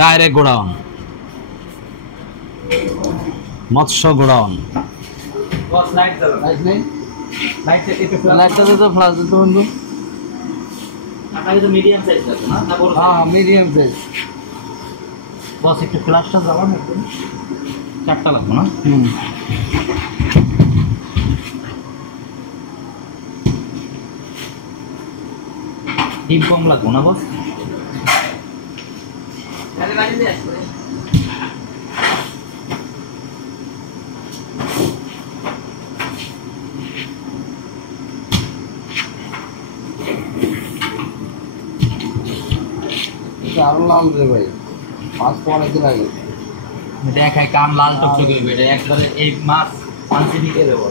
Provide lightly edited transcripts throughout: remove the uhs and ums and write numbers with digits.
Direct godown, মৎস্য godown. লাইটটা তো ফ্লাশ দিতে বন্ধু। মিডিয়াম সাইজ লাগবে না? হ্যাঁ মিডিয়াম সাইজ। বস একটু ফ্ল্যাশটা জ্বালান একটু। 4টা লাগবে না? ডিম কম লাগবে না বস? আরো লাল রে ভাই, মাছ তো অনেকদিন আগে দেখায় কান লাল টকটকে হইবে, এটা একবারে এই মাছ আনছি দিকে দেবো।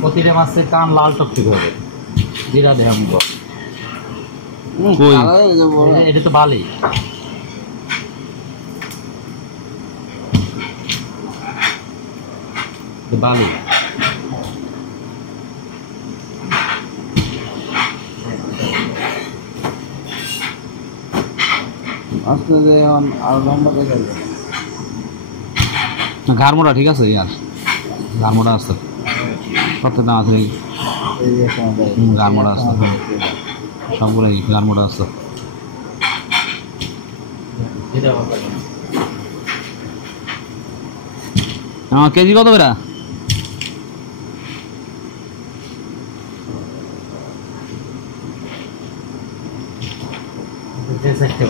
প্রতিটা মাছের কান লাল টকটকে হবে, জিরা দেহাম। এটা তো বালি, বালি। আসলে আর লম্বা দেখা যায় ঘাড়মোড়া ঠিক আছে ইয়ার, ঘাড়মোড়া আছে কত দাম আছে? ঘাড়মোড়া আছে সবগুলোই, ঘাড়মোড়া আছে। কেজি কত বেড়া?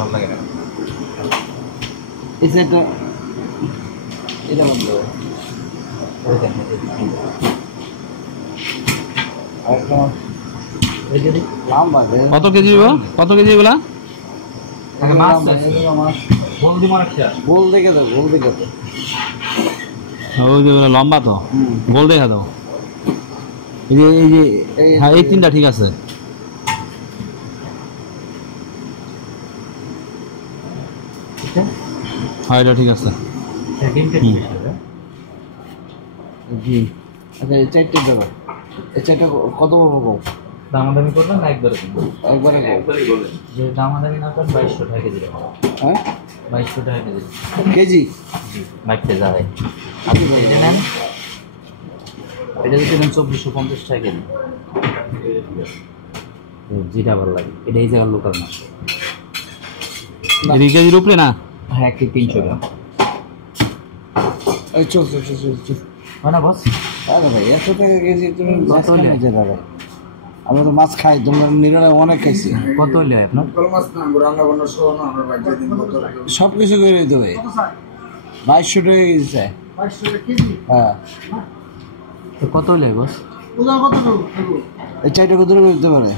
ভালো লাগে না এই সেটটা, এটা বন্ধ। কত কেজি? কত কেজি এগুলা? গোল দেখে দাও, গোল দেখে দাও। ওই যে লম্বা তো, গোল দেখা দাও। এই যে হ্যাঁ এই 3টা ঠিক আছে। হ্যাঁ এটা ঠিক আছে। জি আচ্ছা, এই 4টে দেবো। এই 4টা কত পাবো? দামাদামি করবেন না একবারে? একবারে বলেন যে দামাদামি না করেন 2200 টাকা কেজি। হ্যাঁ 2200 টাকা কেজি। কেজি বাইকতে যায় আপনি এটা নেন, এটা যদি নেন 2450 টাকা কেজি। যেটা ভালো লাগে এটা এই জায়গার লোকাল মাছ। কেজির উপরে না? হ্যাঁ 300 গ্রাম। এই চল হয় না বস? আরে ভাই 100 টাকা কেজি তুমি মাছ নিয়ে যাবে ভাই। আমরা তো মাছ খাই, তোমরা নিরালা অনেক খাইছি। কত হইলে আপনার? সব কিছু করে দিতে হবে। 2200 টাকা কেজি চাই। হ্যাঁ তো কত হইলে বস? এই 4টা কত করে দিতে পারে?